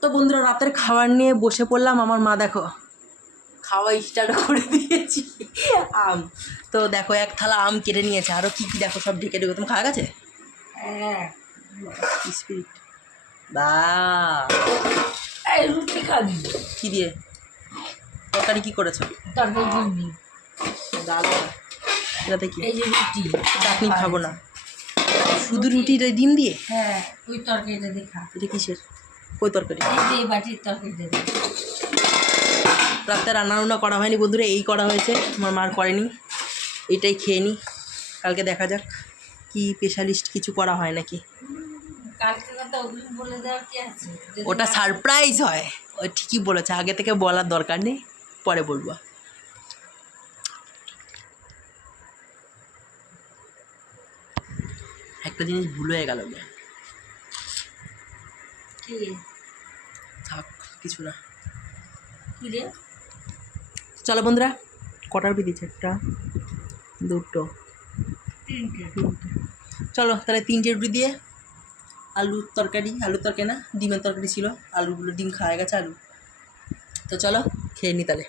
তো বন্ধুরা রাতের খাবার নিয়ে বসে পড়লাম। আমার মা দেখো খাওয়া স্টার্ট করে দিয়েছি। আম তো দেখো এক থালা আম কেটে নিয়েছে, আরও কী কী দেখো সব ঢেকে ঢেকে। তুমি খাওয়া গেছে? হ্যাঁ স্পিরিট বা রুটি খাবি কী দিয়ে তরকারি কী করেছো? তরকারি দিবি ডাল এটাতে কি? এই যে রুটি চাটনি খাবো না, শুধু রুটিটা ডিম দিয়ে। হ্যাঁ ওই তরকারিটা দেখা এটা কিসের? কই তরকারি? এই যে এই বাটির তরকারিটা দেখা রাতে রান্নাবান্না করা হয়নি বন্ধুরা, এই করা হয়েছে, আমার মার করেনি। এইটাই খেয়ে নিই, কালকে দেখা যাক কি স্পেশালিস্ট কিছু করা হয় নাকি। কালকে কথা অগ্রিম বলে দেওয়ার কি আছে? ওটা সারপ্রাইজ হয়। ওই ঠিকই বলেছে, আগে থেকে বলার দরকার নেই, পরে বলবো। একটা জিনিস ভুল হয়ে গেল, কি থাক কিছু না। কি রে? চলো বন্ধুরা, কটার রুটি দিচ্ছে? একটা, দুটো, তিনটে। চলো তাহলে 3টে রুটি দিয়ে আলুর তরকারি না ডিমের তরকারি ছিল, আলুগুলো ডিম খাওয়া গেছে আলু। তো চলো খেয়ে নি তাহলে।